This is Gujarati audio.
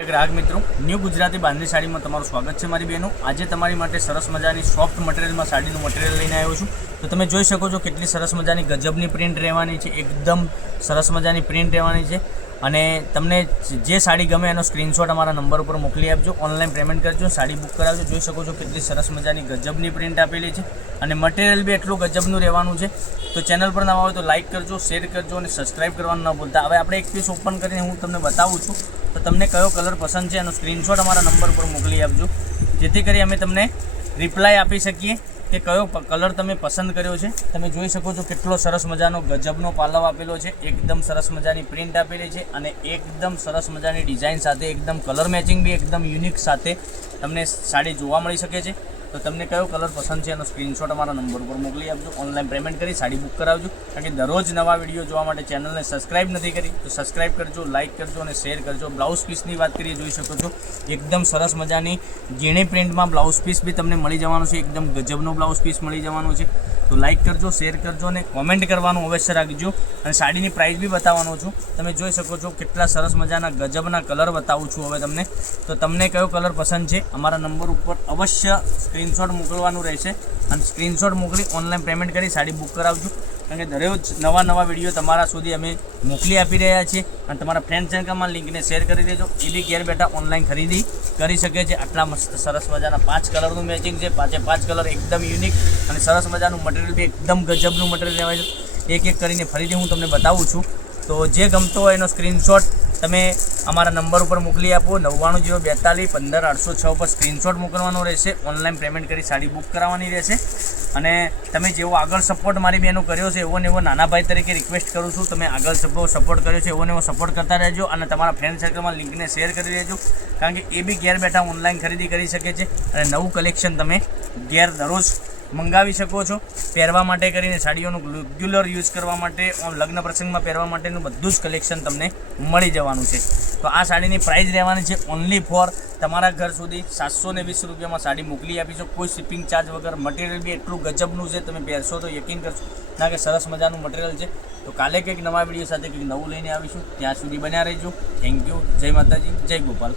ग्राहक मित्रों न्यू गुजराती बांधनी साड़ी में तमारुं स्वागत है। मारी बहनों आज तमारी माटे सरस मजानी सॉफ्ट मटेरियल में साड़ीनुं मटेरियल लईने आव्यो छुं। तो तमे जोई शको छो केटली सरस मजानी गजबनी प्रिंट रहेवानी छे, एकदम सरस मजानी प्रिंट रहेवानी छे। અને તમને જે સાડી ગમે એનો સ્ક્રીનશોટ અમારા નંબર ઉપર મોકલી આપજો, ઓનલાઈન પેમેન્ટ કરજો, સાડી બુક કરાવજો। જોઈ શકો છો કેટલી સરસ મજાની ગજબની પ્રિન્ટ આપેલી છે અને મટીરિયલ બી એટલું ગજબનું રહેવાનું છે। તો ચેનલ પર નવા હોય તો લાઇક કરજો, શેર કરજો અને સબસ્ક્રાઇબ કરવાનું ન ભૂલતા। હવે આપણે એક પીસ ઓપન કરીને હું તમને બતાવું છું, તો તમને કયો કલર પસંદ છે એનો સ્ક્રીનશોટ અમારા નંબર પર મોકલી આપજો, જેથી કરી અમે તમને રિપ્લાય આપી શકીએ કે કયો કલર તમે પસંદ કર્યો છે। તમે જોઈ શકો છો કેટલો સરસ મજાનો ગજબનો પાલવ આપેલો છે, એકદમ સરસ મજાની પ્રિન્ટ આપેલી છે અને એકદમ સરસ મજાની ડિઝાઇન સાથે એકદમ કલર મેચિંગ બી એકદમ યુનિક સાથે તમને સાડી જોવા મળી શકે છે। તો તમને કયો કલર પસંદ છે એનો સ્ક્રીનશોટ અમારા નંબર ઉપર મોકલી આપજો, ઓનલાઈન પેમેન્ટ કરી સાડી બુક કરાવજો। કારણ કે દરરોજ નવા વિડીયો જોવા માટે ચેનલને સબસ્ક્રાઇબ નથી કરી તો સબસ્ક્રાઇબ કરજો, લાઇક કરજો અને શેર કરજો। બ્લાઉઝ પીસની વાત કરીએ, જોઈ શકો છો એકદમ સરસ મજાની ઝીણી પ્રિન્ટમાં બ્લાઉઝ પીસ બી તમને મળી જવાનું છે, એકદમ ગજબનો બ્લાઉઝ પીસ મળી જવાનું છે। તો લાઇક કરજો, શેર કરજો અને કોમેન્ટ કરવાનું અવશ્ય રાખજો અને સાડીની પ્રાઇસ બી બતાવવાનો છું। તમે જોઈ શકો છો કેટલા સરસ મજાના ગજબના કલર બતાવું છું હવે તમને। તો તમને કયો કલર પસંદ છે અમારા નંબર ઉપર અવશ્ય સ્ક્રીનશોટ મોકલવાનું રહેશે અને સ્ક્રીનશોટ મોકલી ઓનલાઈન પેમેન્ટ કરી સાડી બુક કરાવજો। કારણ કે દરરોજ નવા વિડીયો તમારા સુધી અમે મોકલી આપી રહ્યા છીએ અને તમારા ફ્રેન્ડ સર્કલમાં લિંકને શેર કરી દેજો, એ બી ઘેર બેઠા ઓનલાઈન ખરીદી કરી શકે છે। આટલા મસ્ત સરસ મજાના 5 કલરનું મેચિંગ છે, 5 કલર એકદમ યુનિક અને સરસ મજાનું મટીરિયલ બી એકદમ ગજબનું મટીરિયલ રહેવાય છે। એક એક કરીને ફરીથી હું તમને બતાવું છું। તો જે ગમતો હોય એનો સ્ક્રીનશોટ તમે અમારા નંબર ઉપર મોકલી આપો, 9902415806 પર સ્ક્રીનશોટ મોકલવાનો રહેશે, ઓનલાઈન પેમેન્ટ કરી સાડી બુક કરાવવાની રહેશે। અને તમે જેવો આગળ સપોર્ટ મારી બહેનો કર્યો છે એવો ને એવો નાના ભાઈ તરીકે રિક્વેસ્ટ કરું છું, તમે આગળ સપોર્ટ કર્યો છે એવો ને એવો સપોર્ટ કરતા રહેજો અને તમારા ફ્રેન્ડ સર્કલમાં લિંકને શેર કરી દેજો। કારણ કે એ બી ઘેર બેઠા ઓનલાઈન ખરીદી કરી શકે છે અને નવું કલેક્શન તમે ઘેર દરરોજ મંગાવી શકો છો પહેરવા માટે કરીને, સાડીઓનું રેગ્યુલર યુઝ કરવા માટે, લગ્ન પ્રસંગમાં પહેરવા માટેનું બધું જ કલેક્શન તમને મળી જવાનું છે। તો આ સાડીની પ્રાઇસ રહેવાની છે ઓનલી ફોર તમારા ઘર સુધી 720 રૂપિયામાં સાડી મોકલી આપીશું, કોઈ શિપિંગ ચાર્જ વગર। મટીરિયલ બી એટલું ગજબનું છે, તમે પહેરશો તો યકીન કરશો ના કે સરસ મજાનું મટીરિયલ છે। તો કાલે કંઈક નવા વિડીયો સાથે કંઈક નવું લઈને આવીશું, ત્યાં સુધી બન્યા રહેજો। થેન્ક યુ, જય માતાજી, જય ગોપાલ।